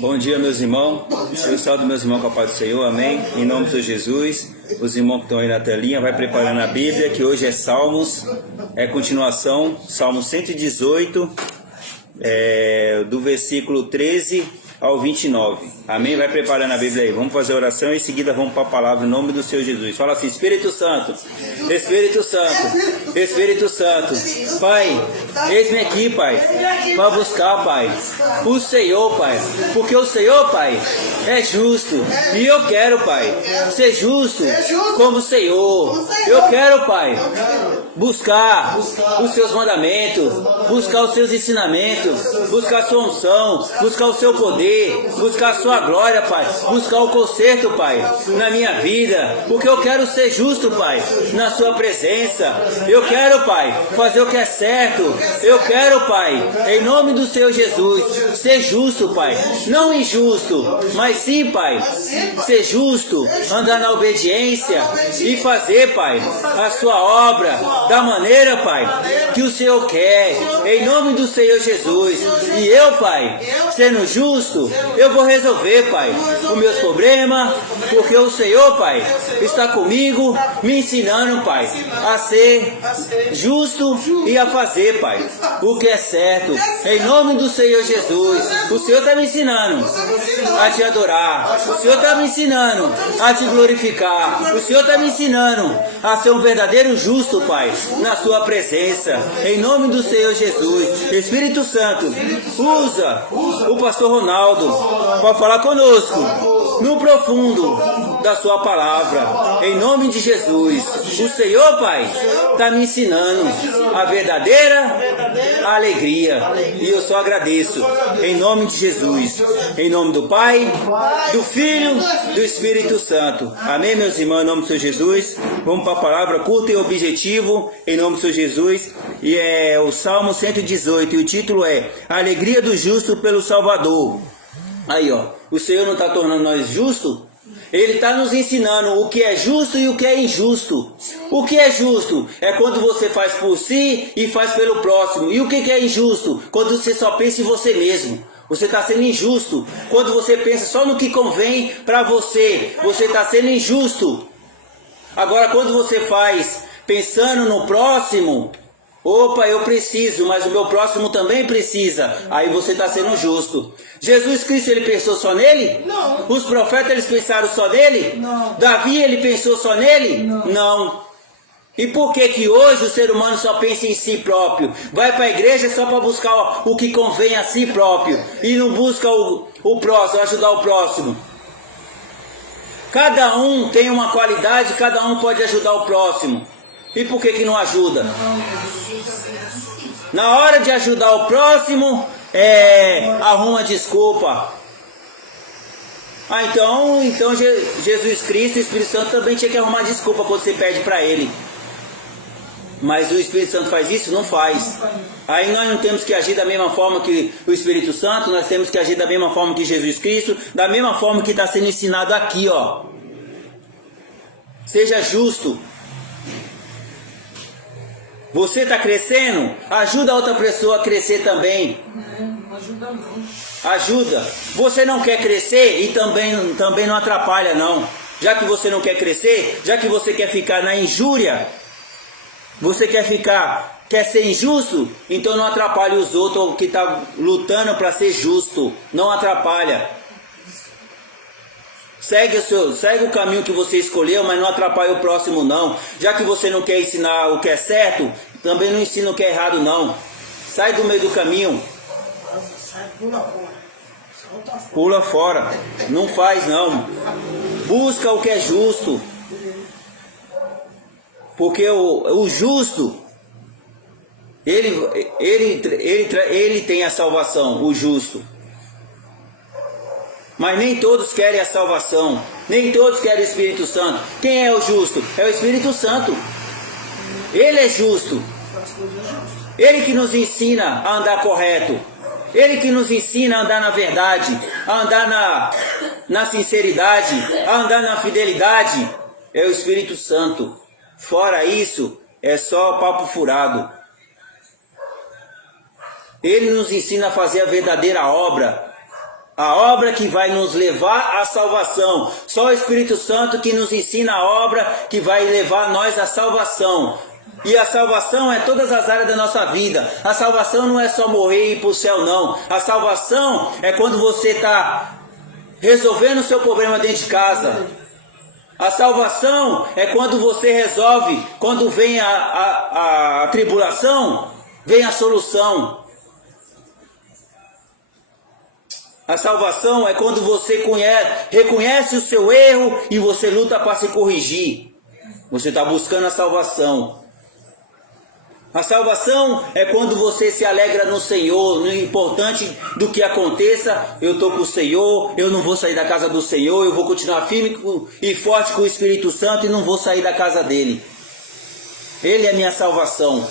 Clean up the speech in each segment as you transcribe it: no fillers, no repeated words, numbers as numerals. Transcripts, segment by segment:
Bom dia, meus irmãos. Eu saúdo meus irmãos com a paz do Senhor, amém. Em nome de Jesus. Os irmãos que estão aí na telinha, vai preparando a Bíblia, que hoje é Salmos, é continuação, Salmo 118, do versículo 13 ao 29. Amém? Vai preparando a Bíblia aí. Vamos fazer a oração e em seguida vamos para a palavra em nome do Senhor Jesus. Fala assim: Espírito Santo, Espírito Santo, Espírito Santo. Pai, eis-me aqui, Pai, para buscar, Pai, o Senhor, Pai. Porque o Senhor, Pai, é justo. E eu quero, Pai, ser justo como o Senhor. Eu quero, Pai, buscar os seus mandamentos, buscar os seus ensinamentos, buscar a sua unção, buscar o seu poder, buscar a sua glória, Pai, buscar o conserto, Pai, na minha vida, porque eu quero ser justo, Pai, na sua presença. Eu quero, Pai, fazer o que é certo. Eu quero, Pai, em nome do Senhor Jesus, ser justo, Pai, não injusto, mas sim, Pai, ser justo, andar na obediência e fazer, Pai, a sua obra da maneira, Pai, que o Senhor quer, em nome do Senhor Jesus. E eu, Pai, sendo justo, eu vou resolver, Pai, os meus problemas, porque o Senhor, Pai, está comigo, me ensinando, Pai, a ser justo e a fazer, Pai, o que é certo, em nome do Senhor Jesus. O Senhor está me ensinando a te adorar, o Senhor está me ensinando a te glorificar, o Senhor está me ensinando a ser um verdadeiro justo, Pai, na sua presença, em nome do Senhor Jesus. Espírito Santo, usa o pastor Ronaldo para falar conosco no profundo da sua palavra, em nome de Jesus. O Senhor, Pai, está me ensinando a verdadeira alegria, e eu só agradeço, em nome de Jesus, em nome do Pai, do Filho, do Espírito Santo. Amém, meus irmãos, em nome do Senhor Jesus. Vamos para a palavra curta e objetivo, em nome do Senhor Jesus, e é o Salmo 118, e o título é A Alegria do Justo pelo Salvador. Aí, ó, o Senhor não está tornando nós justos? Ele está nos ensinando o que é justo e o que é injusto. O que é justo é quando você faz por si e faz pelo próximo. E o que é injusto? Quando você só pensa em você mesmo. Você está sendo injusto. Quando você pensa só no que convém para você, você está sendo injusto. Agora, quando você faz pensando no próximo, opa, eu preciso, mas o meu próximo também precisa. Aí você está sendo justo. Jesus Cristo, ele pensou só nele? Não. Os profetas, eles pensaram só nele? Não. Davi, ele pensou só nele? Não. Não. E por que que hoje o ser humano só pensa em si próprio? Vai para a igreja só para buscar o que convém a si próprio e não busca o próximo, ajudar o próximo. Cada um tem uma qualidade, cada um pode ajudar o próximo. E por que que não ajuda? Na hora de ajudar o próximo, arruma desculpa. Então Jesus Cristo e o Espírito Santo também tinha que arrumar desculpa quando você pede para ele. Mas o Espírito Santo faz isso? Não faz. Aí nós não temos que agir da mesma forma que o Espírito Santo, nós temos que agir da mesma forma que Jesus Cristo, da mesma forma que está sendo ensinado aqui, ó. Seja justo. Você está crescendo? Ajuda a outra pessoa a crescer também. Não ajuda não. Ajuda. Você não quer crescer e também não atrapalha não. Já que você não quer crescer, já que você quer ficar na injúria, você quer ser injusto, então não atrapalhe os outros que estão lutando para ser justo. Não atrapalha. Segue o caminho que você escolheu, mas não atrapalhe o próximo não. Já que você não quer ensinar o que é certo, também não ensina o que é errado não. Sai do meio do caminho. Sai, pula fora. Solta fora. Pula fora. Não faz não. Busca o que é justo. Porque o justo, ele tem a salvação, o justo. Mas nem todos querem a salvação. Nem todos querem o Espírito Santo. Quem é o justo? É o Espírito Santo. Ele é justo. Ele que nos ensina a andar correto. Ele que nos ensina a andar na verdade. A andar na sinceridade. A andar na fidelidade. É o Espírito Santo. Fora isso, é só papo furado. Ele nos ensina a fazer a verdadeira obra. A obra que vai nos levar à salvação. Só o Espírito Santo que nos ensina a obra que vai levar nós à salvação. E a salvação é todas as áreas da nossa vida. A salvação não é só morrer e ir para o céu, não. A salvação é quando você está resolvendo o seu problema dentro de casa. A salvação é quando você resolve, quando vem a tribulação, vem a solução. A salvação é quando você reconhece o seu erro e você luta para se corrigir. Você está buscando a salvação. A salvação é quando você se alegra no Senhor, não é importante do que aconteça, eu estou com o Senhor, eu não vou sair da casa do Senhor, eu vou continuar firme e forte com o Espírito Santo e não vou sair da casa dele. Ele é minha salvação.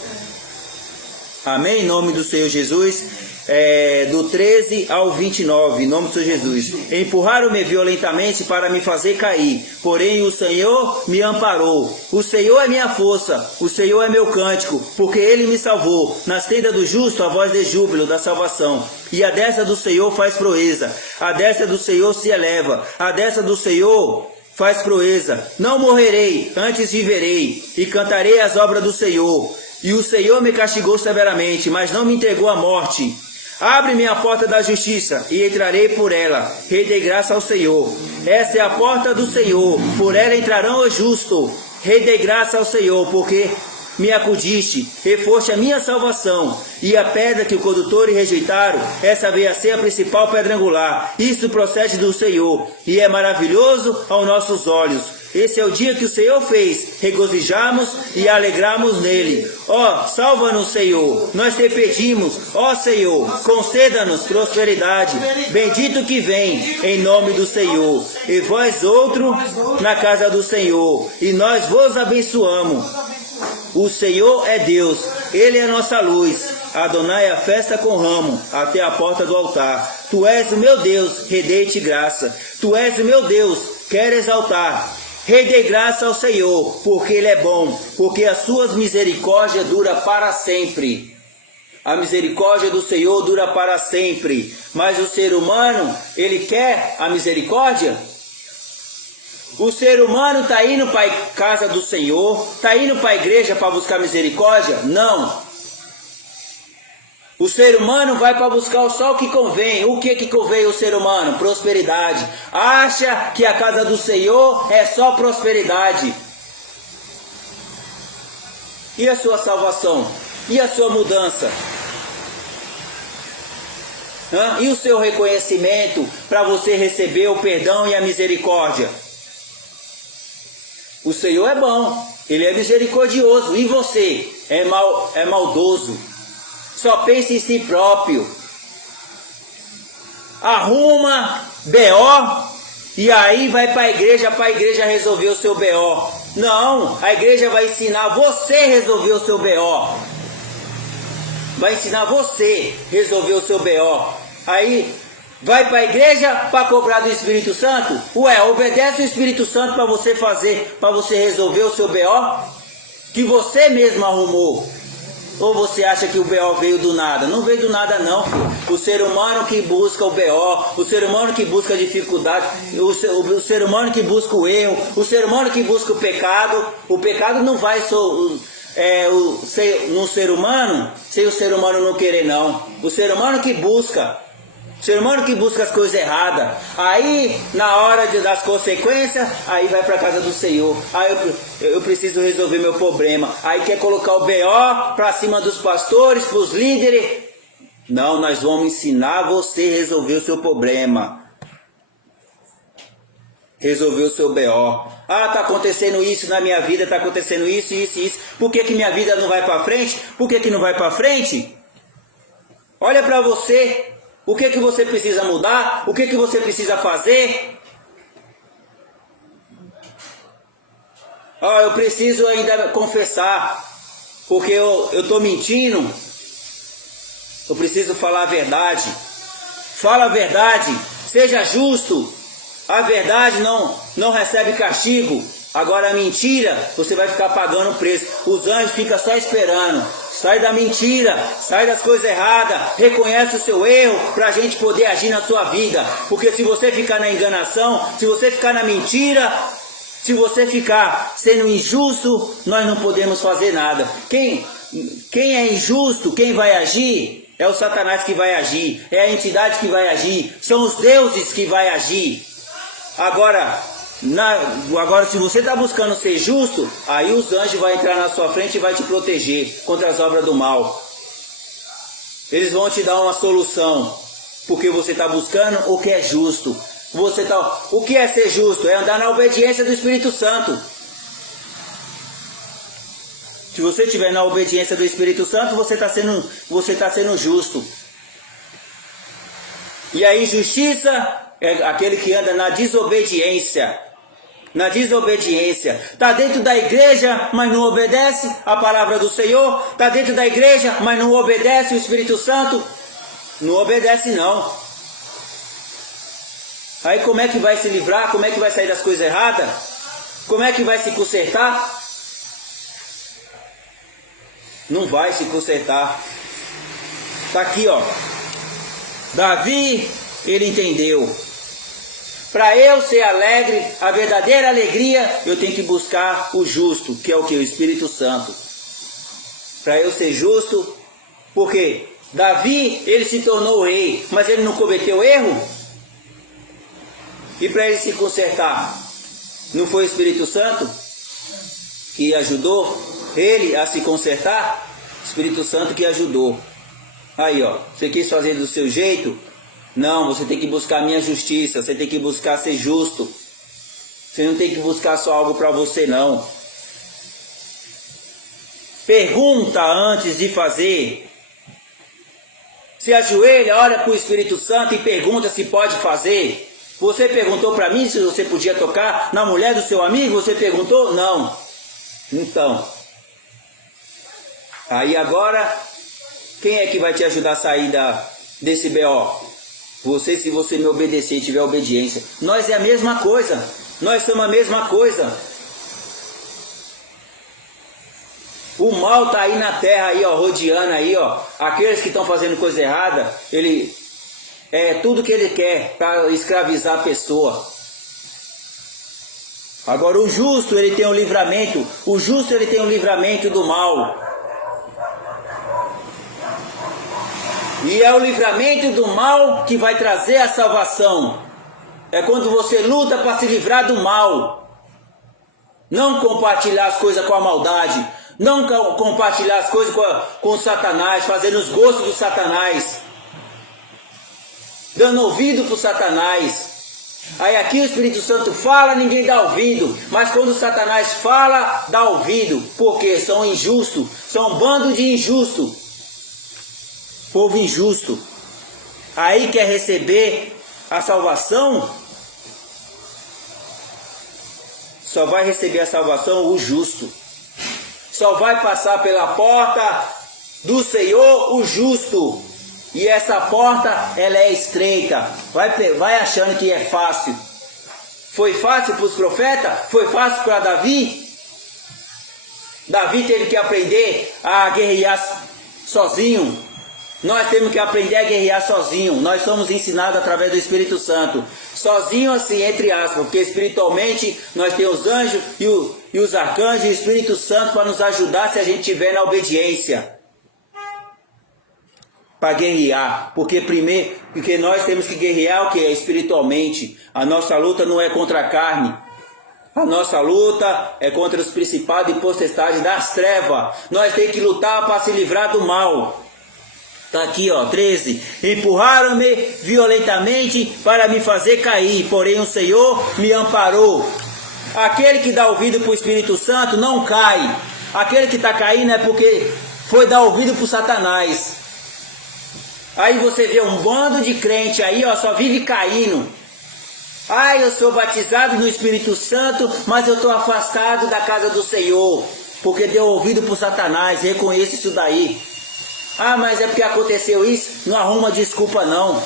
Amém? Em nome do Senhor Jesus. Do 13 ao 29, em nome do Senhor Jesus. Empurraram-me violentamente para me fazer cair, porém o Senhor me amparou. O Senhor é minha força, o Senhor é meu cântico, porque Ele me salvou. Nas tendas do justo a voz de júbilo da salvação. E a destra do Senhor faz proeza, a destra do Senhor se eleva, a destra do Senhor faz proeza. Não morrerei, antes viverei, e cantarei as obras do Senhor. E o Senhor me castigou severamente, mas não me entregou à morte. Abre-me a porta da justiça, e entrarei por ela. Rendei graça ao Senhor. Essa é a porta do Senhor, por ela entrarão os justos. Rendei graça ao Senhor, porque me acudiste, e foste a minha salvação. E a pedra que o condutores rejeitaram, essa veio a ser a principal pedra angular. Isso procede do Senhor, e é maravilhoso aos nossos olhos. Esse é o dia que o Senhor fez, regozijamos e alegramos nele. Ó, salva-nos, Senhor, nós te pedimos, ó Senhor, conceda-nos prosperidade, bendito que vem, em nome do Senhor. E vós outro na casa do Senhor, e nós vos abençoamos. O Senhor é Deus, Ele é nossa luz. Adonai a festa com ramo, até a porta do altar. Tu és o meu Deus, rendei-te graça. Tu és o meu Deus, quero exaltar. Rendei graça ao Senhor, porque Ele é bom, porque as suas misericórdias duram para sempre. A misericórdia do Senhor dura para sempre. Mas o ser humano, ele quer a misericórdia? O ser humano está indo para a casa do Senhor, está indo para a igreja para buscar misericórdia? Não. O ser humano vai para buscar só o que convém. O que convém ao ser humano? Prosperidade. Acha que a casa do Senhor é só prosperidade. E a sua salvação? E a sua mudança? E o seu reconhecimento para você receber o perdão e a misericórdia? O Senhor é bom, Ele é misericordioso. E você? É maldoso. Só pensa em si próprio. Arruma BO e aí vai para a igreja resolver o seu BO. Não, a igreja vai ensinar você a resolver o seu BO. Vai ensinar você a resolver o seu BO. Aí vai para a igreja para cobrar do Espírito Santo? Ué, obedece o Espírito Santo para você fazer, para você resolver o seu BO? Que você mesmo arrumou. Ou você acha que o BO veio do nada? Não veio do nada não, filho. O ser humano que busca o BO, o ser humano que busca a dificuldade, o ser humano que busca o erro, o ser humano que busca o pecado não vai no ser humano, sem o ser humano não querer não. O ser humano que busca as coisas erradas, aí na hora das consequências, aí vai para a casa do Senhor. Aí eu preciso resolver meu problema. Aí quer colocar o BO para cima dos pastores, para os líderes. Não, nós vamos ensinar você a resolver o seu problema. Resolver o seu BO. Tá acontecendo isso na minha vida, tá acontecendo isso. Por que minha vida não vai para frente? Por que não vai para frente? Olha para você. O que você precisa mudar? O que você precisa fazer? Eu preciso ainda confessar, porque eu estou mentindo. Eu preciso falar a verdade. Fala a verdade, seja justo. A verdade não recebe castigo. Agora a mentira, você vai ficar pagando o preço. Os anjos ficam só esperando. Sai da mentira, sai das coisas erradas, reconhece o seu erro para a gente poder agir na sua vida. Porque se você ficar na enganação, se você ficar na mentira, se você ficar sendo injusto, nós não podemos fazer nada. Quem é injusto, quem vai agir, é o Satanás que vai agir, é a entidade que vai agir, são os deuses que vai agir. Agora, se você está buscando ser justo, aí os anjos vão entrar na sua frente e vai te proteger contra as obras do mal. Eles vão te dar uma solução, porque você está buscando o que é justo. O que é ser justo? É andar na obediência do Espírito Santo. Se você estiver na obediência do Espírito Santo, você está sendo justo. E a injustiça é aquele que anda na desobediência. Na desobediência. Está dentro da igreja, mas não obedece a palavra do Senhor. Está dentro da igreja, mas não obedece o Espírito Santo. Não obedece não. Aí como é que vai se livrar? Como é que vai sair das coisas erradas? Como é que vai se consertar? Não vai se consertar. Está aqui, ó. Davi, ele entendeu. Para eu ser alegre, a verdadeira alegria, eu tenho que buscar o justo, que é o que? O Espírito Santo. Para eu ser justo, porque Davi, ele se tornou rei, mas ele não cometeu erro? E para ele se consertar, não foi o Espírito Santo que ajudou ele a se consertar? Espírito Santo que ajudou. Aí, ó, você quis fazer do seu jeito? Não, você tem que buscar a minha justiça, você tem que buscar ser justo. Você não tem que buscar só algo para você, não. Pergunta antes de fazer. Se ajoelha, olha para o Espírito Santo e pergunta se pode fazer. Você perguntou para mim se você podia tocar na mulher do seu amigo? Você perguntou? Não. Então, aí agora, quem é que vai te ajudar a sair desse BO? Você, se você me obedecer e tiver obediência. Nós é a mesma coisa. Nós somos a mesma coisa. O mal está aí na terra, aí, ó, rodeando aí, ó. Aqueles que estão fazendo coisa errada, tudo que ele quer para escravizar a pessoa. Agora o justo, ele tem um livramento. O justo, ele tem um livramento do mal. E é o livramento do mal que vai trazer a salvação. É quando você luta para se livrar do mal. Não compartilhar as coisas com a maldade. Não compartilhar as coisas com Satanás, fazendo os gostos do Satanás. Dando ouvido para o Satanás. Aí aqui o Espírito Santo fala, ninguém dá ouvido. Mas quando o Satanás fala, dá ouvido. Porque são injustos. São um bando de injustos. Povo injusto. Aí quer receber a salvação? Só vai receber a salvação o justo. Só vai passar pela porta do Senhor o justo. E essa porta, ela é estreita. Vai achando que é fácil. Foi fácil para os profetas? Foi fácil para Davi? Davi teve que aprender a guerrear sozinho. Nós temos que aprender a guerrear sozinho. Nós somos ensinados através do Espírito Santo. Sozinho assim, entre aspas. Porque espiritualmente nós temos os anjos e os arcanjos e o Espírito Santo para nos ajudar se a gente estiver na obediência. Para guerrear, porque nós temos que guerrear o que é espiritualmente. A nossa luta não é contra a carne, a nossa luta é contra os principados e potestades das trevas. Nós temos que lutar para se livrar do mal. Está aqui, ó, 13. Empurraram-me violentamente para me fazer cair, porém o Senhor me amparou. Aquele que dá ouvido para o Espírito Santo não cai. Aquele que está caindo é porque foi dar ouvido para o Satanás. Aí você vê um bando de crente aí, ó, só vive caindo. Ai, eu sou batizado no Espírito Santo, mas eu estou afastado da casa do Senhor, porque deu ouvido para o Satanás. Reconheça isso daí. Ah, mas é porque aconteceu isso? Não arruma desculpa não.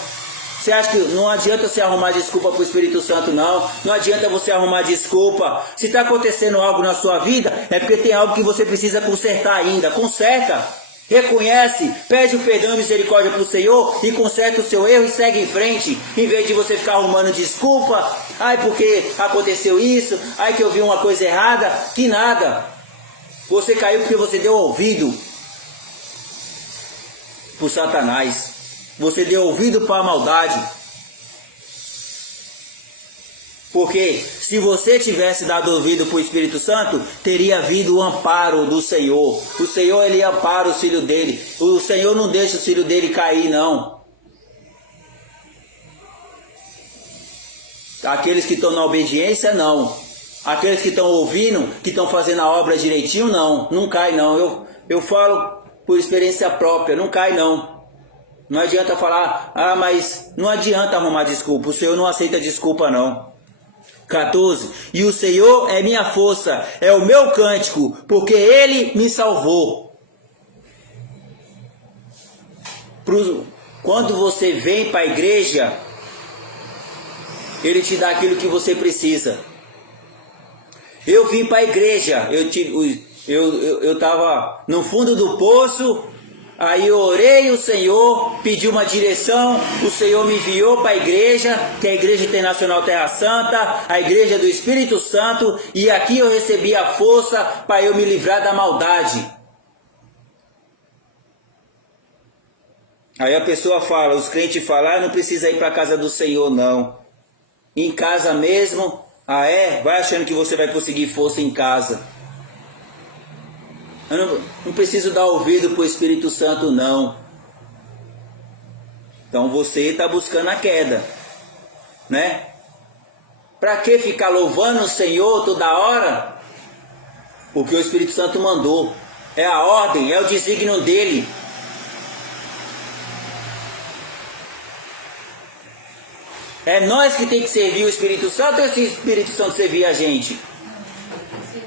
Você acha que não adianta você arrumar desculpa para o Espírito Santo não? Não adianta você arrumar desculpa. Se está acontecendo algo na sua vida, é porque tem algo que você precisa consertar ainda. Conserta. Reconhece, pede o perdão e misericórdia para o Senhor e conserta o seu erro e segue em frente, em vez de você ficar arrumando desculpa, ai porque aconteceu isso, ai que eu vi uma coisa errada, que nada. Você caiu porque você deu ouvido para Satanás, você deu ouvido para a maldade. Porque se você tivesse dado ouvido para o Espírito Santo, teria havido o amparo do Senhor. O Senhor, ele ampara os filhos dele. O Senhor não deixa os filhos dele cair, não. Aqueles que estão na obediência, não. Aqueles que estão ouvindo, que estão fazendo a obra direitinho, não. Não cai, não. Eu falo por experiência própria, não cai, não. Não adianta falar, mas não adianta arrumar desculpa. O Senhor não aceita desculpa, não. 14. E o Senhor é minha força, é o meu cântico, porque Ele me salvou. Quando você vem para a igreja, Ele te dá aquilo que você precisa. Eu vim para a igreja, eu estava no fundo do poço. Aí eu orei o Senhor, pedi uma direção, o Senhor me enviou para a igreja, que é a Igreja Internacional Terra Santa, a Igreja do Espírito Santo, e aqui eu recebi a força para eu me livrar da maldade. Aí a pessoa fala, os crentes falam, não precisa ir para a casa do Senhor não. Em casa mesmo, vai achando que você vai conseguir força em casa. Eu não preciso dar ouvido para o Espírito Santo, não. Então você está buscando a queda, né? Para que ficar louvando o Senhor toda hora? Porque o Espírito Santo mandou. É a ordem, é o desígnio dele. É nós que tem que servir o Espírito Santo ou esse Espírito Santo servir a gente?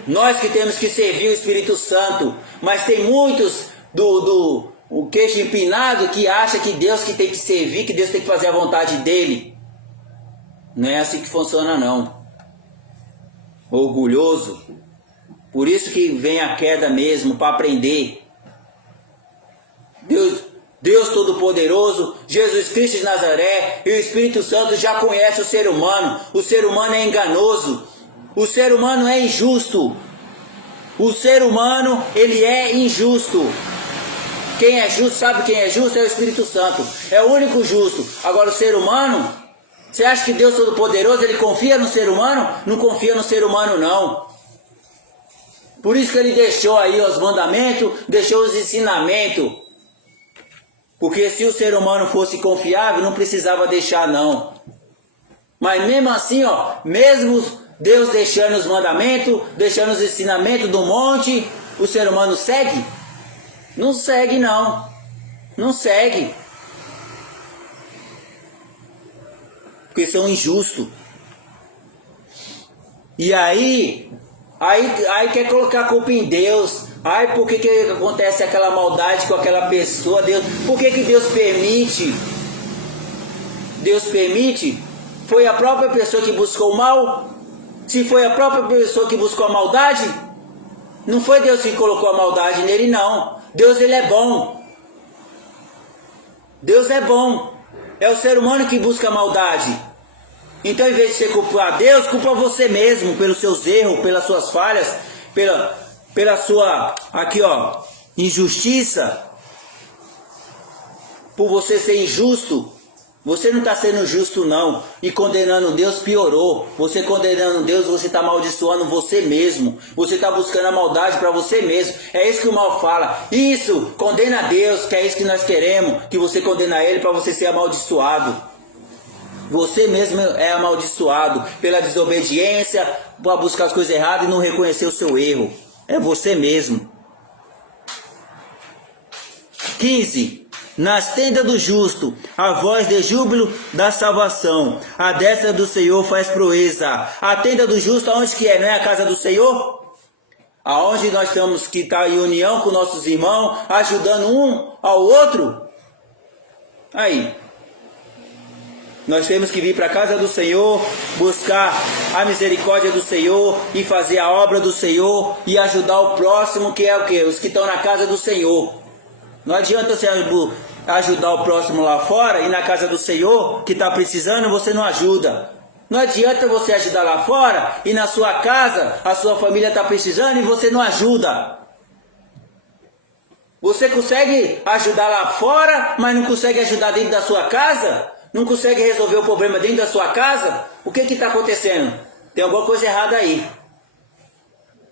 Nós que temos que servir o Espírito Santo, mas tem muitos o queixo empinado que acha que Deus que tem que servir, que Deus tem que fazer a vontade dele. Não é assim que funciona não. Orgulhoso. Por isso que vem a queda mesmo, para aprender. Deus Todo-Poderoso, Jesus Cristo de Nazaré e o Espírito Santo já conhece o ser humano. O ser humano é enganoso. O ser humano é injusto. O ser humano, ele é injusto. Quem é justo, sabe quem é justo? É o Espírito Santo. É o único justo. Agora o ser humano, você acha que Deus Todo-Poderoso, ele confia no ser humano? Não confia no ser humano, não. Por isso que ele deixou aí os mandamentos, deixou os ensinamentos. Porque se o ser humano fosse confiável, não precisava deixar, não. Mas mesmo assim, mesmo Deus deixando os mandamentos, deixando os ensinamentos do monte, o ser humano segue? Não segue não. Não segue. Porque são injustos. E aí quer colocar a culpa em Deus. Por que acontece aquela maldade com aquela pessoa? Deus, por que Deus permite? Deus permite? Foi a própria pessoa que buscou o mal? Se foi a própria pessoa que buscou a maldade, não foi Deus que colocou a maldade nele, não. Deus, ele é bom. Deus é bom. É o ser humano que busca a maldade. Então, em vez de você culpar Deus, culpa você mesmo pelos seus erros, pelas suas falhas, pela sua, injustiça. Por você ser injusto. Você não está sendo justo não, e condenando Deus piorou. Você condenando Deus, você está amaldiçoando você mesmo. Você está buscando a maldade para você mesmo. É isso que o mal fala. Isso, condena Deus, que é isso que nós queremos. Que você condena Ele para você ser amaldiçoado. Você mesmo é amaldiçoado pela desobediência, para buscar as coisas erradas e não reconhecer o seu erro. É você mesmo. 15. Nas tendas do justo, a voz de júbilo da salvação. A destra do Senhor faz proeza. A tenda do justo, aonde que é? Não é a casa do Senhor? Aonde nós temos que estar em união com nossos irmãos, ajudando um ao outro? Aí. Nós temos que vir para a casa do Senhor, buscar a misericórdia do Senhor e fazer a obra do Senhor e ajudar o próximo, que é o quê? Os que estão na casa do Senhor. Não adianta você ajudar o próximo lá fora e na casa do Senhor que está precisando você não ajuda. Não adianta você ajudar lá fora e na sua casa a sua família está precisando e você não ajuda. Você consegue ajudar lá fora, mas não consegue ajudar dentro da sua casa? Não consegue resolver o problema dentro da sua casa? O que está acontecendo? Tem alguma coisa errada aí.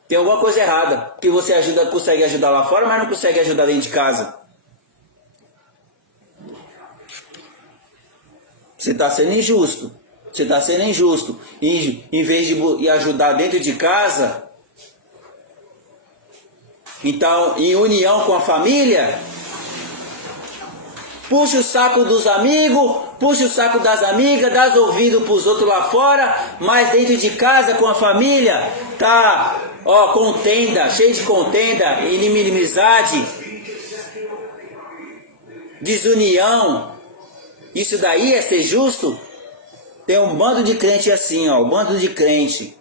Tem alguma coisa errada. Que você consegue ajudar lá fora, mas não consegue ajudar dentro de casa. Você está sendo injusto. Você está sendo injusto. Em vez de ajudar dentro de casa, então, em união com a família, puxa o saco dos amigos, puxa o saco das amigas, dá os ouvidos para os outros lá fora, mas dentro de casa com a família, tá, contenda, cheio de contenda, inimizade, desunião. Isso daí é ser justo? Tem um bando de crente assim, um bando de crente.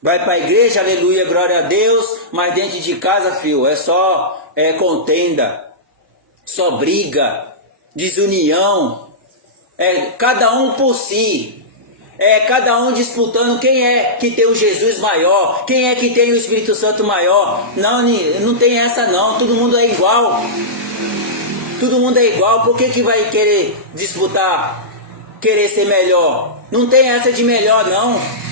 Vai para a igreja, aleluia, glória a Deus, mas dentro de casa, filho, é só contenda, só briga, desunião, cada um por si, cada um disputando quem é que tem o Jesus maior, quem é que tem o Espírito Santo maior. Não tem essa não, todo mundo é igual, todo mundo é igual. Por que vai querer disputar, querer ser melhor? Não tem essa de melhor não.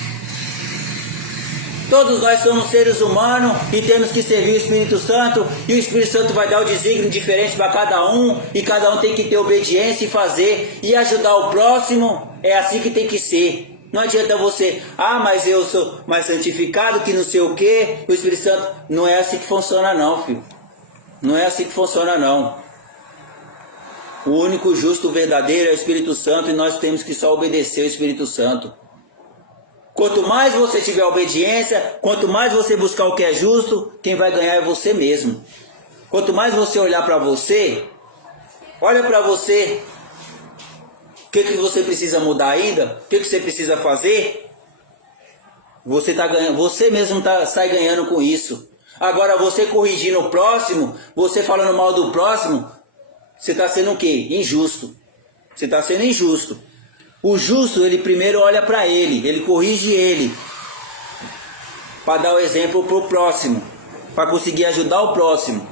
Todos nós somos seres humanos e temos que servir o Espírito Santo, e o Espírito Santo vai dar o desígnio diferente para cada um, e cada um tem que ter obediência e fazer, e ajudar o próximo. É assim que tem que ser. Não adianta você, mas eu sou mais santificado que não sei o que, o Espírito Santo. Não é assim que funciona não, filho. Não é assim que funciona não. O único justo verdadeiro é o Espírito Santo, e nós temos que só obedecer ao Espírito Santo. Quanto mais você tiver obediência, quanto mais você buscar o que é justo, quem vai ganhar é você mesmo. Quanto mais você olhar para você, olha para você, o que você precisa mudar ainda, o que você precisa fazer, você mesmo sai ganhando com isso. Agora você corrigindo o próximo, você falando mal do próximo, você está sendo o quê? Injusto. Você está sendo injusto. O justo, ele primeiro olha para ele corrige ele, para dar o exemplo para o próximo, para conseguir ajudar o próximo.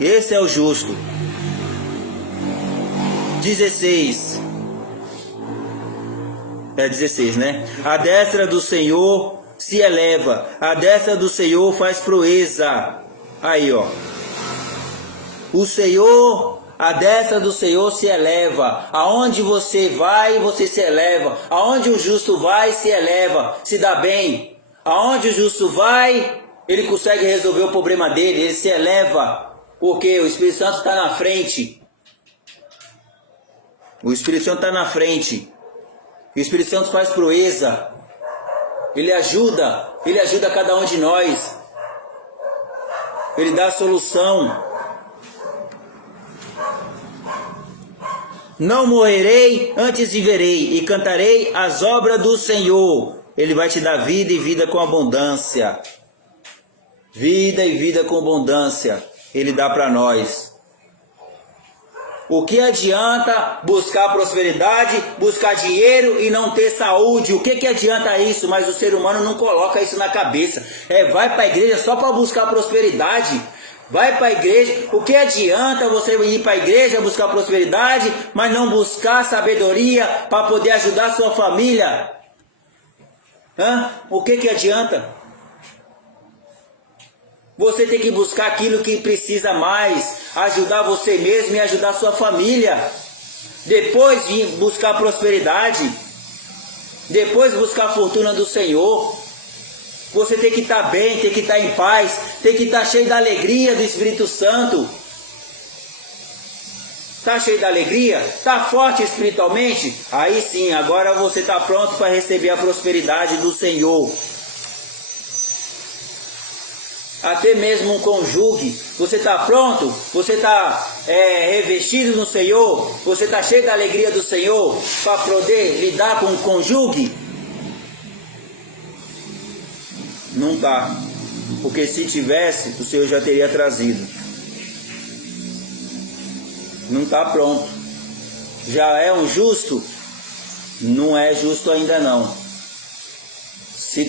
Esse é o justo. 16, né? A destra do Senhor se eleva, a destra do Senhor faz proeza. Aí, o Senhor... A destra do Senhor se eleva. Aonde você vai, você se eleva. Aonde o justo vai, se eleva, se dá bem. Aonde o justo vai, ele consegue resolver o problema dele, ele se eleva. Porque o Espírito Santo está na frente. O Espírito Santo está na frente. O Espírito Santo faz proeza. Ele ajuda cada um de nós. Ele dá a solução. Não morrerei, antes viverei, e cantarei as obras do Senhor. Ele vai te dar vida e vida com abundância. Vida e vida com abundância. Ele dá para nós. O que adianta buscar prosperidade, buscar dinheiro e não ter saúde? O que adianta isso? Mas o ser humano não coloca isso na cabeça. Vai para a igreja só para buscar prosperidade. Vai para a igreja. O que adianta você ir para a igreja buscar prosperidade, mas não buscar sabedoria para poder ajudar a sua família? O que adianta? Você tem que buscar aquilo que precisa mais, ajudar você mesmo e ajudar a sua família. Depois vir buscar prosperidade, depois buscar a fortuna do Senhor. Você tem que estar bem, tem que estar em paz, tem que estar cheio da alegria do Espírito Santo. Está cheio da alegria? Está forte espiritualmente? Aí sim, agora você está pronto para receber a prosperidade do Senhor. Até mesmo um cônjuge, você está pronto? Você está revestido no Senhor? Você está cheio da alegria do Senhor para poder lidar com o cônjuge? Não está, porque se tivesse, o Senhor já teria trazido. Não está pronto. Já é um justo? Não é justo ainda não. Se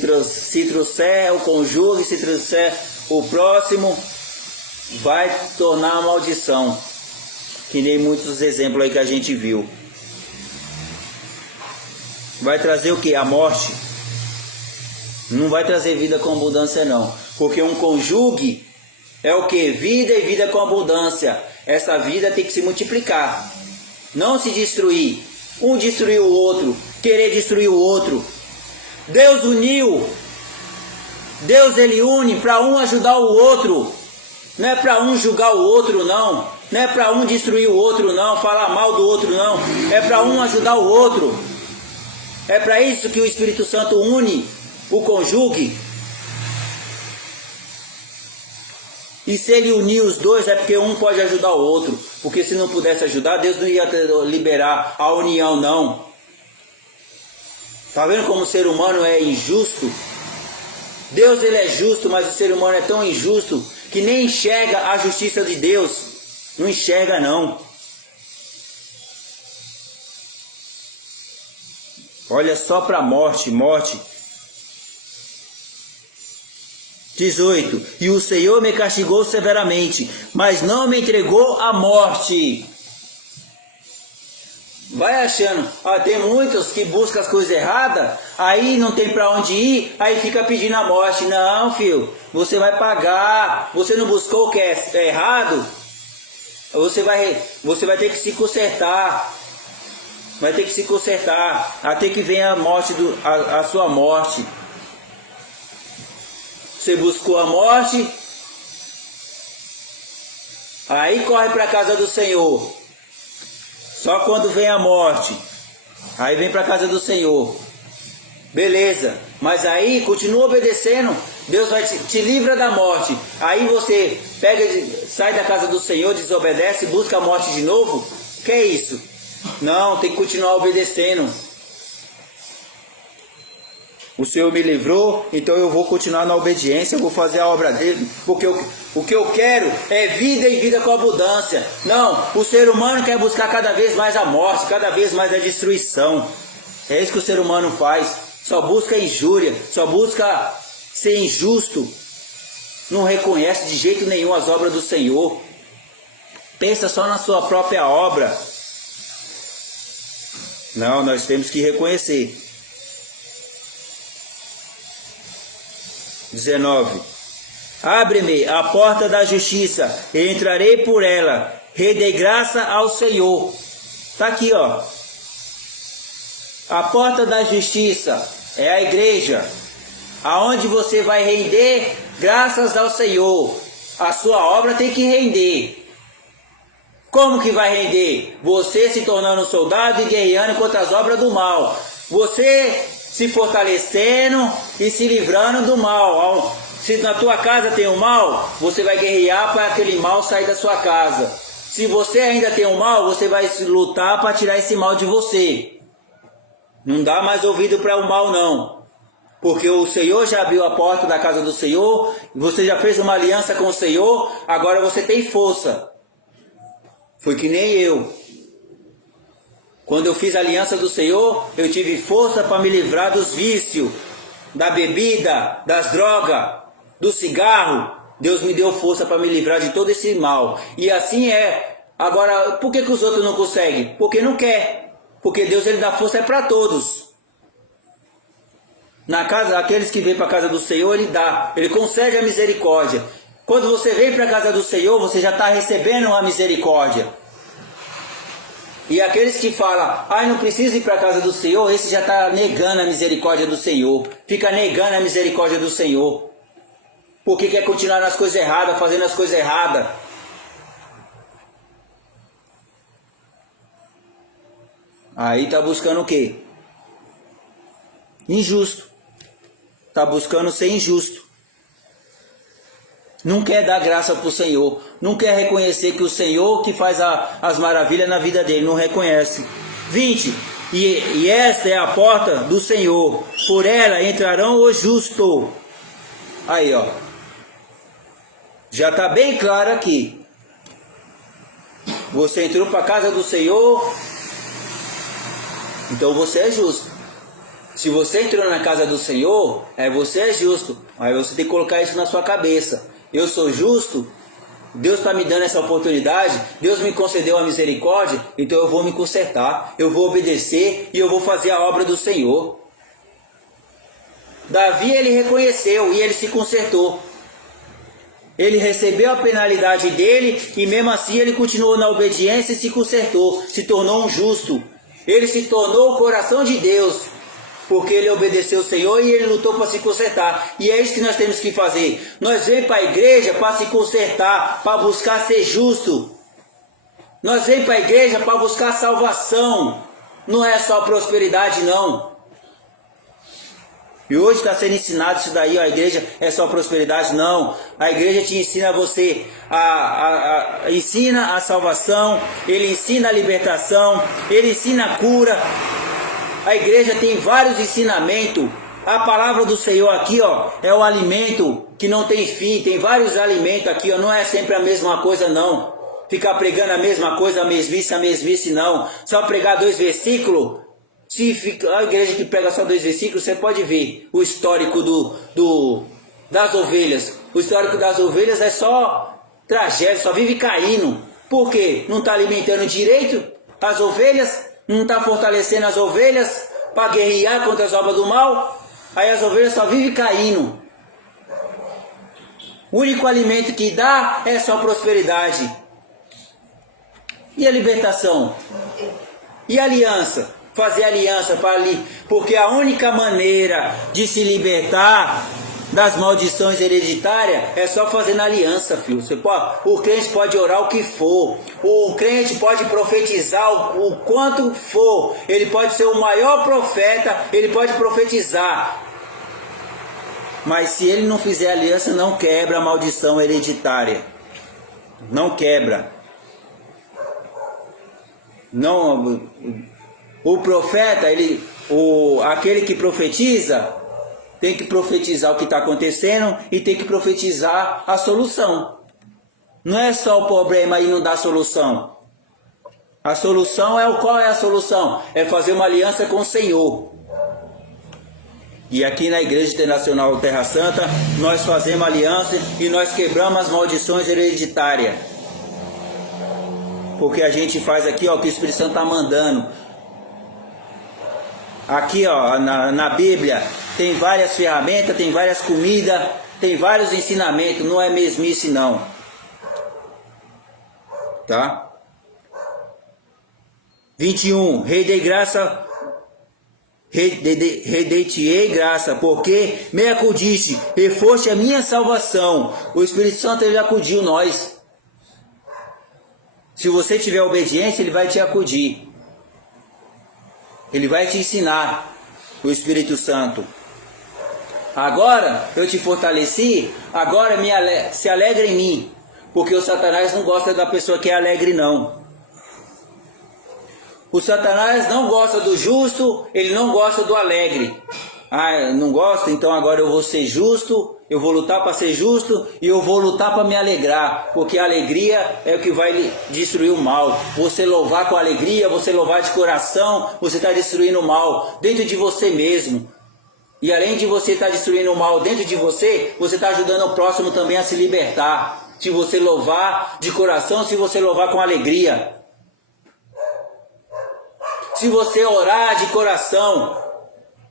trouxer o cônjuge, se trouxer o próximo, vai tornar uma maldição. Que nem muitos exemplos aí que a gente viu. Vai trazer o que? A morte. Não vai trazer vida com abundância não. Porque um cônjuge é o que? Vida e vida com abundância. Essa vida tem que se multiplicar. Não se destruir. Um destruir o outro. Querer destruir o outro. Deus uniu. Deus ele une para um ajudar o outro. Não é para um julgar o outro não. Não é para um destruir o outro não. Falar mal do outro não. É para um ajudar o outro. É para isso que o Espírito Santo une o cônjuge. E se ele unir os dois é porque um pode ajudar o outro. Porque se não pudesse ajudar, Deus não ia liberar a união não. Tá vendo como o ser humano é injusto? Deus ele é justo, mas o ser humano é tão injusto que nem enxerga a justiça de Deus. Não enxerga não. Olha só para a morte. 18. E o Senhor me castigou severamente, mas não me entregou à morte. Vai achando, tem muitos que buscam as coisas erradas, aí não tem para onde ir, aí fica pedindo a morte. Não, filho, você vai pagar. Você não buscou o que é errado, você vai ter que se consertar. Vai ter que se consertar, até que venha a morte, a sua morte. Você buscou a morte, aí corre para a casa do Senhor. Só quando vem a morte, aí vem para a casa do Senhor. Beleza, mas aí continua obedecendo, Deus vai te livra da morte. Aí você sai da casa do Senhor, desobedece, busca a morte de novo. Que é isso? Não, tem que continuar obedecendo. O Senhor me livrou, então eu vou continuar na obediência, eu vou fazer a obra dele, porque o que eu quero é vida e vida com abundância. Não, o ser humano quer buscar cada vez mais a morte, cada vez mais a destruição. É isso que o ser humano faz, só busca injúria, só busca ser injusto, não reconhece de jeito nenhum as obras do Senhor, pensa só na sua própria obra. Não, nós temos que reconhecer. 19. Abre-me a porta da justiça, e entrarei por ela, rendei graça ao Senhor. Está aqui, ó. A porta da justiça é a igreja, aonde você vai render graças ao Senhor. A sua obra tem que render. Como que vai render? Você se tornando um soldado e guerreando contra as obras do mal. Você se fortalecendo e se livrando do mal. Se na tua casa tem o mal, você vai guerrear para aquele mal sair da sua casa. Se você ainda tem o mal, você vai lutar para tirar esse mal de você. Não dá mais ouvido para o mal não. Porque o Senhor já abriu a porta da casa do Senhor, você já fez uma aliança com o Senhor, agora você tem força. Foi que nem eu. Quando eu fiz a aliança do Senhor, eu tive força para me livrar dos vícios, da bebida, das drogas, do cigarro. Deus me deu força para me livrar de todo esse mal. E assim é. Agora, por que os outros não conseguem? Porque não quer. Porque Deus ele dá força para todos. Na casa, aqueles que vêm para a casa do Senhor, ele dá. Ele concede a misericórdia. Quando você vem para a casa do Senhor, você já está recebendo a misericórdia. E aqueles que falam, não precisa ir para a casa do Senhor, esse já está negando a misericórdia do Senhor. Fica negando a misericórdia do Senhor. Porque quer continuar nas coisas erradas, fazendo as coisas erradas. Aí está buscando o quê? Injusto. Está buscando ser injusto. Não quer dar graça para o Senhor. Não quer reconhecer que o Senhor que faz as maravilhas na vida dele. Não reconhece. 20. E esta é a porta do Senhor. Por ela entrarão os justos. Aí, ó. Já está bem claro aqui. Você entrou para a casa do Senhor, então você é justo. Se você entrou na casa do Senhor, você é justo. Aí você tem que colocar isso na sua cabeça. Eu sou justo, Deus está me dando essa oportunidade, Deus me concedeu a misericórdia, então eu vou me consertar, eu vou obedecer e eu vou fazer a obra do Senhor. Davi, ele reconheceu e ele se consertou. Ele recebeu a penalidade dele e mesmo assim ele continuou na obediência e se consertou, se tornou um justo. Ele se tornou o coração de Deus, porque ele obedeceu o Senhor e ele lutou para se consertar. E é isso que nós temos que fazer. Nós vemos para a igreja para se consertar, para buscar ser justo. Nós vemos para a igreja para buscar salvação. Não é só prosperidade, não. E hoje está sendo ensinado isso daí, ó, a igreja é só prosperidade, não. A igreja te ensina você, ensina a salvação, ele ensina a libertação, ele ensina a cura. A igreja tem vários ensinamentos. A palavra do Senhor aqui, ó, é o alimento que não tem fim. Tem vários alimentos aqui, ó, não é sempre a mesma coisa, não. Ficar pregando a mesma coisa, a mesmice, não. Só pregar 2 versículos. Se fica a igreja que prega só 2 versículos, você pode ver o histórico das ovelhas. O histórico das ovelhas é só tragédia, só vive caindo. Por quê? Não está alimentando direito as ovelhas, não está fortalecendo as ovelhas para guerrear contra as obras do mal. Aí as ovelhas só vivem caindo. O único alimento que dá é só prosperidade. E a libertação? E a aliança? Fazer aliança para ali, porque a única maneira de se libertar das maldições hereditárias é só fazendo aliança, filho. O crente pode orar o que for, o crente pode profetizar o quanto for, ele pode ser o maior profeta, ele pode profetizar, mas se ele não fizer aliança, não quebra a maldição hereditária, não quebra, não. O profeta, aquele que profetiza, tem que profetizar o que está acontecendo e tem que profetizar a solução. Não é só o problema e não dar solução. A solução qual é a solução? É fazer uma aliança com o Senhor. E aqui na Igreja Internacional Terra Santa, nós fazemos aliança e nós quebramos as maldições hereditárias. Porque a gente faz aqui, ó, o que o Espírito Santo está mandando. Aqui, ó, na Bíblia tem várias ferramentas, tem várias comidas, tem vários ensinamentos, não é mesmice não. Tá? 21. Redei graça, redei-te-ei graça, porque me acudiste, e foste a minha salvação. O Espírito Santo, ele acudiu nós. Se você tiver obediência, ele vai te acudir. Ele vai te ensinar, o Espírito Santo. Agora eu te fortaleci, agora se alegra em mim. Porque o Satanás não gosta da pessoa que é alegre, não. O Satanás não gosta do justo, ele não gosta do alegre. Ah, não gosta? Então agora eu vou ser justo, eu vou lutar para ser justo e eu vou lutar para me alegrar, porque a alegria é o que vai destruir o mal. Você louvar com alegria, você louvar de coração, você está destruindo o mal dentro de você mesmo. E além de você estar destruindo o mal dentro de você, você está ajudando o próximo também a se libertar. Se você louvar de coração, se você louvar com alegria. Se você orar de coração,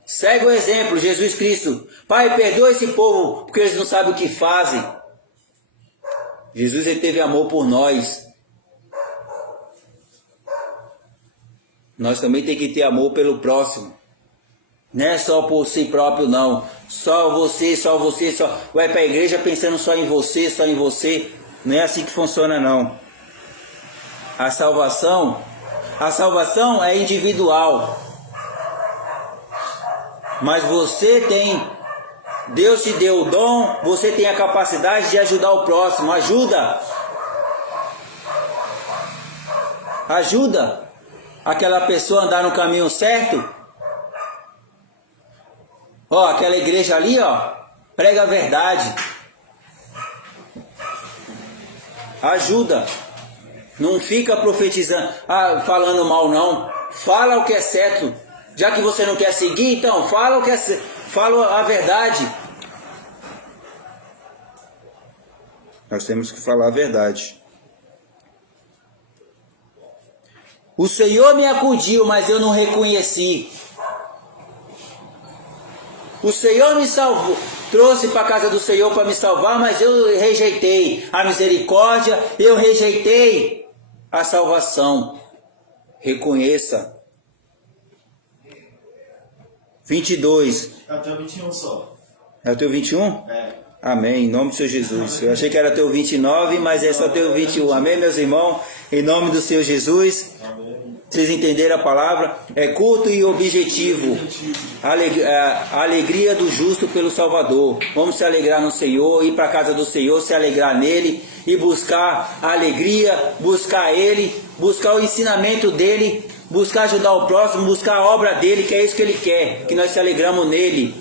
segue o exemplo, Jesus Cristo. Pai, perdoa esse povo, porque eles não sabem o que fazem. Jesus, ele teve amor por nós. Nós também temos que ter amor pelo próximo. Não é só por si próprio, não. Só você. Vai para a igreja pensando só em você. Não é assim que funciona, não. A salvação é individual. Mas você tem, Deus te deu o dom, você tem a capacidade de ajudar o próximo. Ajuda aquela pessoa a andar no caminho certo. Ó, aquela igreja ali, ó, prega a verdade. Ajuda. Não fica profetizando, falando mal não. Fala o que é certo. Já que você não quer seguir, então fala o que é certo. Fala a verdade. Nós temos que falar a verdade. O Senhor me acudiu, mas eu não reconheci. O Senhor me salvou, trouxe para a casa do Senhor para me salvar, mas eu rejeitei a misericórdia, eu rejeitei a salvação. Reconheça. 22. É até o 21 só. É o teu 21? É. Amém, em nome do Senhor Jesus. Eu achei que era teu 29, mas é só teu 21. Amém, meus irmãos? Em nome do Senhor Jesus. Amém. Vocês entenderam a palavra? É culto e objetivo. A alegria do justo pelo Salvador. Vamos se alegrar no Senhor, ir para a casa do Senhor, se alegrar nele e buscar a alegria, buscar ele, buscar o ensinamento dele, buscar ajudar o próximo, buscar a obra dele, que é isso que ele quer, que nós se alegramos nele.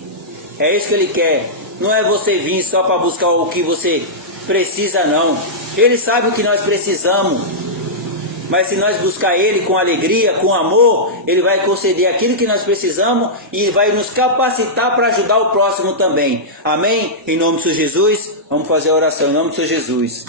É isso que ele quer. Não é você vir só para buscar o que você precisa, não. Ele sabe o que nós precisamos. Mas se nós buscar ele com alegria, com amor, ele vai conceder aquilo que nós precisamos e vai nos capacitar para ajudar o próximo também. Amém? Em nome do Senhor Jesus, vamos fazer a oração em nome do Senhor Jesus.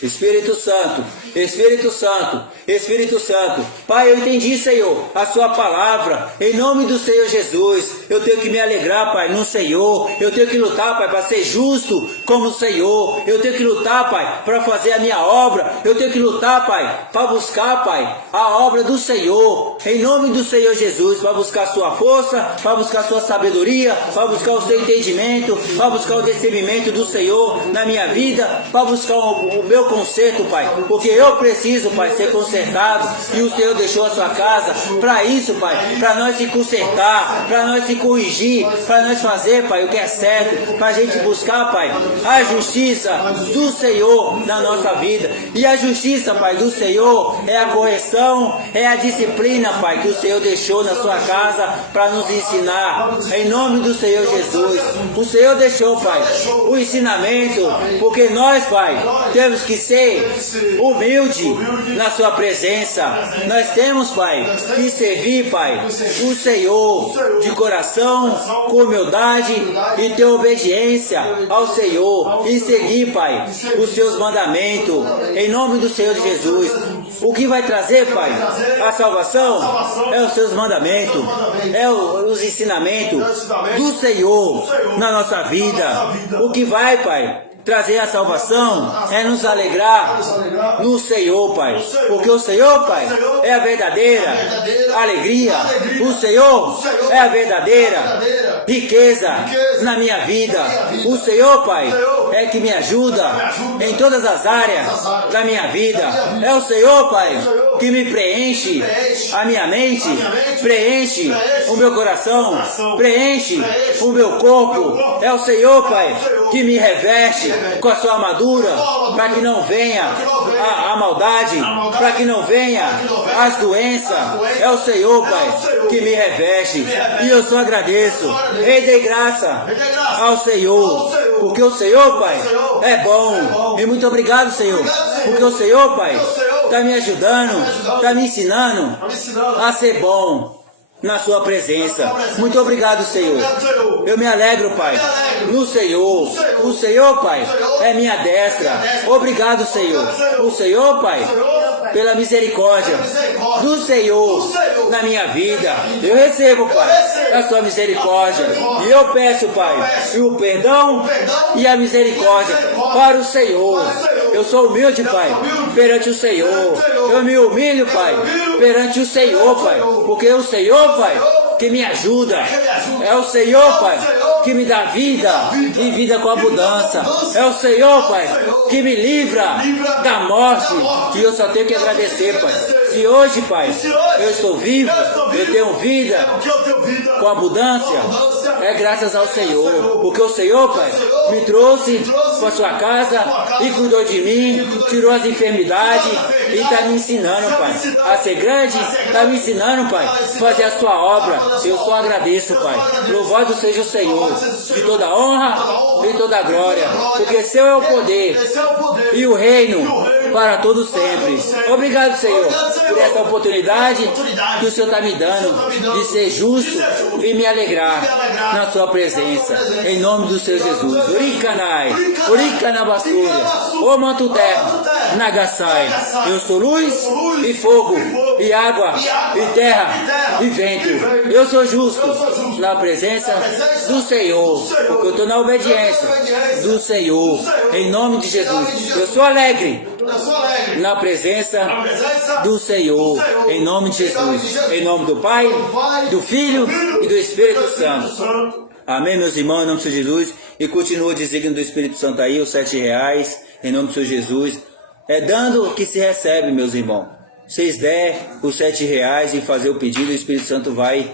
Espírito Santo, Espírito Santo, Espírito Santo. Pai, eu entendi, Senhor, a sua palavra. Em nome do Senhor Jesus, eu tenho que me alegrar, Pai, no Senhor. Eu tenho que lutar, Pai, para ser justo como o Senhor. Eu tenho que lutar, Pai, para fazer a minha obra. Eu tenho que lutar, Pai, para buscar, Pai, a obra do Senhor. Em nome do Senhor Jesus, para buscar a sua força, para buscar a sua sabedoria, para buscar o seu entendimento, para buscar o discernimento do Senhor na minha vida, para buscar o meu conserto, Pai, porque eu preciso, Pai, ser consertado, e o Senhor deixou a sua casa para isso, Pai, para nós se consertar, para nós se corrigir, para nós fazer, Pai, o que é certo, para a gente buscar, Pai, a justiça do Senhor na nossa vida. E a justiça, Pai, do Senhor é a correção, é a disciplina, Pai, que o Senhor deixou na sua casa para nos ensinar, em nome do Senhor Jesus. O Senhor deixou, Pai, o ensinamento, porque nós, Pai, temos que ser humilde na sua presença. Nós temos, Pai, que servir, Pai, o Senhor de coração, com humildade e ter obediência ao Senhor e seguir, Pai, os seus mandamentos, em nome do Senhor Jesus. O que vai trazer, Pai, a salvação é os seus mandamentos, é os ensinamentos do Senhor na nossa vida. O que vai, Pai, trazer a salvação é nos alegrar no Senhor, Pai, porque o Senhor, Pai, é a verdadeira alegria. O Senhor é a verdadeira riqueza na minha vida. O Senhor, Pai, é que me ajuda em todas as áreas da minha vida. É o Senhor, Pai, que me preenche a minha mente, preenche o meu coração, preenche o meu corpo. É o Senhor, Pai, que me reveste com a sua armadura, para que não venha a maldade, para que não venha as doenças. É o Senhor, Pai, que me reveste, e eu só agradeço. Dei graça ao Senhor, porque o Senhor, Pai, é bom. E muito obrigado, Senhor, porque o Senhor, Pai, está me ajudando, está me ensinando a ser bom na sua presença. Muito obrigado, Senhor. Eu me alegro, Pai, no Senhor. O Senhor, Pai, é minha destra. Obrigado, Senhor. O Senhor, Pai, pela misericórdia do Senhor na minha vida. Eu recebo, Pai, a sua misericórdia. E eu peço, Pai, o perdão e a misericórdia para o Senhor. Eu sou humilde, Pai, perante o Senhor. Eu me humilho, Pai, perante o Senhor, Pai, porque o Senhor, Pai, que me ajuda. É o Senhor, Pai, que me dá vida e vida com abundância. É o Senhor, Pai, que me livra da morte. E eu só tenho que agradecer, Pai. Se hoje, Pai, eu estou vivo, eu tenho vida com abundância, é graças ao Senhor. Porque o Senhor, Pai, me trouxe para sua casa e cuidou de mim, tirou as enfermidades e está me ensinando, Pai, a ser grande, está me ensinando, Pai, fazer a sua obra. Eu só agradeço, Pai. Louvado seja o Senhor, de toda honra e toda glória, porque seu é o poder e o reino para todos sempre. Obrigado, Senhor, por essa oportunidade que o Senhor está me dando de ser justo e me alegrar na sua presença. Em nome do Senhor Jesus. Urikanai, Urikanabasúria, O Manto Terra, Nagasai. Eu sou luz e fogo e água e terra e vento. Eu sou justo na presença do Senhor, porque eu estou na obediência do Senhor. Em nome de Jesus. Eu sou alegre na presença do Senhor, em nome de Jesus, em nome do Pai, do Filho e do Espírito Santo. Amém, meus irmãos, em nome do Senhor Jesus. E continua o desígnio do Espírito Santo aí, os R$7, em nome do Senhor Jesus. É dando que se recebe, meus irmãos. Vocês der os R$7 e fazer o pedido, o Espírito Santo vai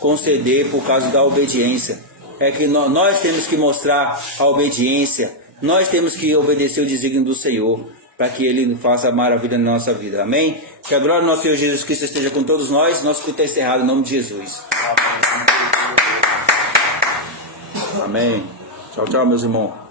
conceder por causa da obediência. É que nós temos que mostrar a obediência, nós temos que obedecer o desígnio do Senhor, para que Ele faça a maravilha na nossa vida. Amém? Que a glória do nosso Senhor Jesus Cristo esteja com todos nós. Nosso culto é encerrado em nome de Jesus. Amém. Tchau, tchau, meus irmãos.